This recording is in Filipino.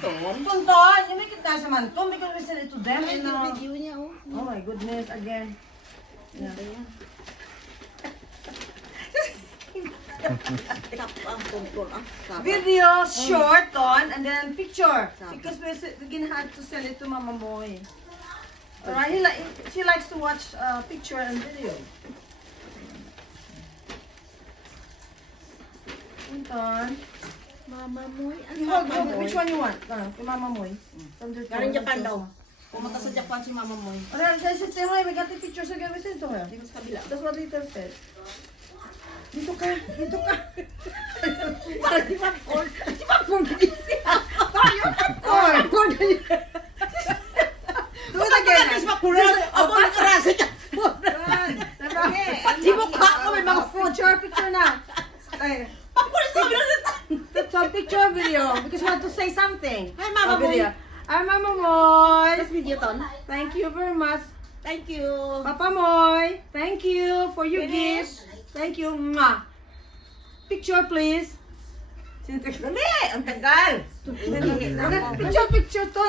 Tonton, you make it nice naman. Tom, because we send it to them. Ay, And, yung video niya, oh. oh my goodness, again. Ano yan? Kapang tungkol ang kapang. Video, short, Ton, and then picture. Sabi. Because we're gonna have to send it to Mama Moy. Alright, she likes to watch picture and video. Tonton. Mama Moy. You hold, which one you want? Kay Mama Moy. From the Galing Japan daw. Pumunta sa Japan si Mama Moy. Alright, sa sister Moy, we got the pictures again. We sent to her. Dito sa kabila. That's what Little said. Dito ka. Para di popcorn. Di popcorn. Tayo popcorn. Do it again. Di popcorn. Abo na karasa ka. Di mo ka ako may mga picture na. Ay, Popcorn is coming on the that's a picture video because we want to say something. Hi, Mama Moy. Video. Hi, Mama Moy. This video, Ton. Thank you very much. Thank you. Papa Moy, thank you for your Finish. gift. Thank you. Mwah. Picture, please. Dali! Ang tagal. Picture to.